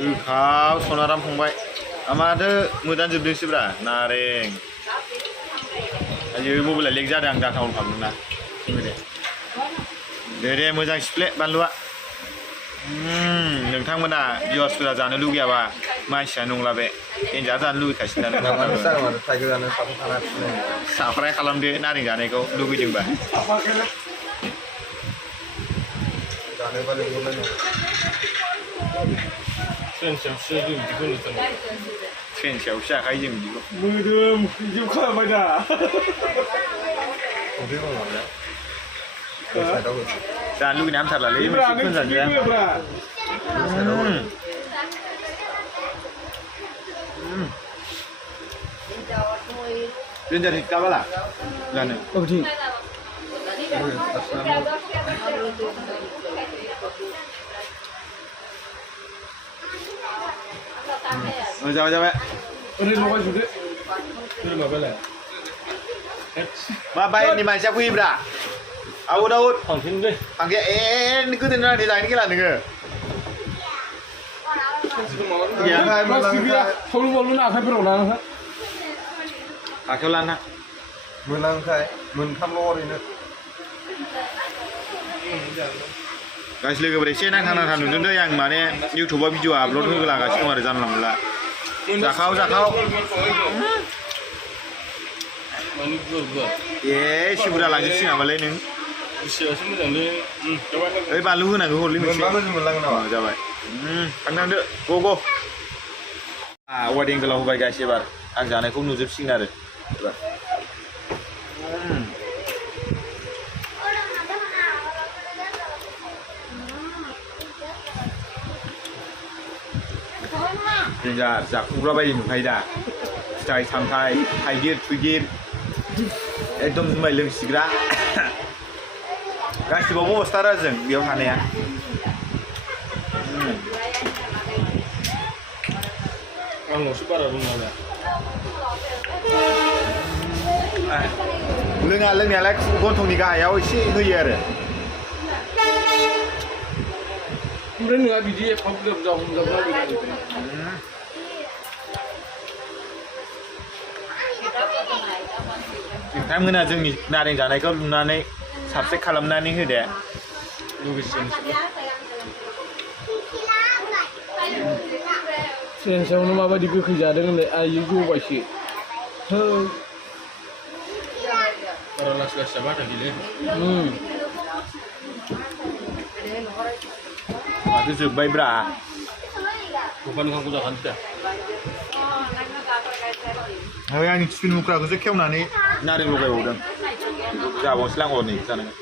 Kau sonaram fungbai. Amada mudan jebdोंसै ब्रा नारें. Ayo mobile leg जादों आं डाटाउन खालामदोंना. दे मोजां सिफ्ले बानलुआ. नोंथांमोना भिउआर्सफोरा जानो लुगैयाबा मानसिया नंला बे. एन्जार जानो लुगैखासिनो साफ्राय खालामदो नारें जानायखौ लुगैदोंबा. ट्रेन सायावसो जाखायो जों बिदिखौ. मोदोम बिदिखौ खालामबाय दा. जानो लुगैना हामथारलालै मोनसे खोनजानोया. Renjar hit kabala. Lana. Oh ठीक. जाबाय. ओरै लगाय जुदो. ओरै माबालाय. मा बायनि मानसिया फैयोब्रा. Awut. Pangkin. Nikutin orang di lain kira nengke. Ya. Malu nak apa berulang kan? Akalan nak. Menang kai, mentam lor ini. Guys, lagi berisi nak kanan nunjuk tu yang mana YouTube video upload tu kalau kasih orang jangan lambat. Zakau. Ye, si budak lanjut sih apa lain? Balu na go limit. Jabai. Tangan deh. Go. Wedding kalau baik guys bar. Ang jangan aku nujub sih nare. Jangan jaku berapa ini mukaida. Stay sampai hadir. Ekdom semai leng segera. गासिबो बस्था जों बेयाव थानाया. आंल'सो बारा रोङा दा. लोंनायालाय गन्थंनि गाहायाव एसे होयो आरो. ओमफ्राय नोंहा बिदि एफा बुरजा हमजाबना नोंथांमोना जोंनि नारें जानायखौ नुनानै साबस्क्राइब खालामनानै होदो. सेन्सआवनो माबायदि गोखै जादों होनलाय आयै जबायसो. बारा लासै जाबा थागिलै. माथो जोब्बायब्रा. दखान ओंखामखौ जाखानोसै दा. आंनि टिफिन मुख्राखौसो खेवनानै नारें लगायबावदों. जाबावसै लांहरनि जानांगोन.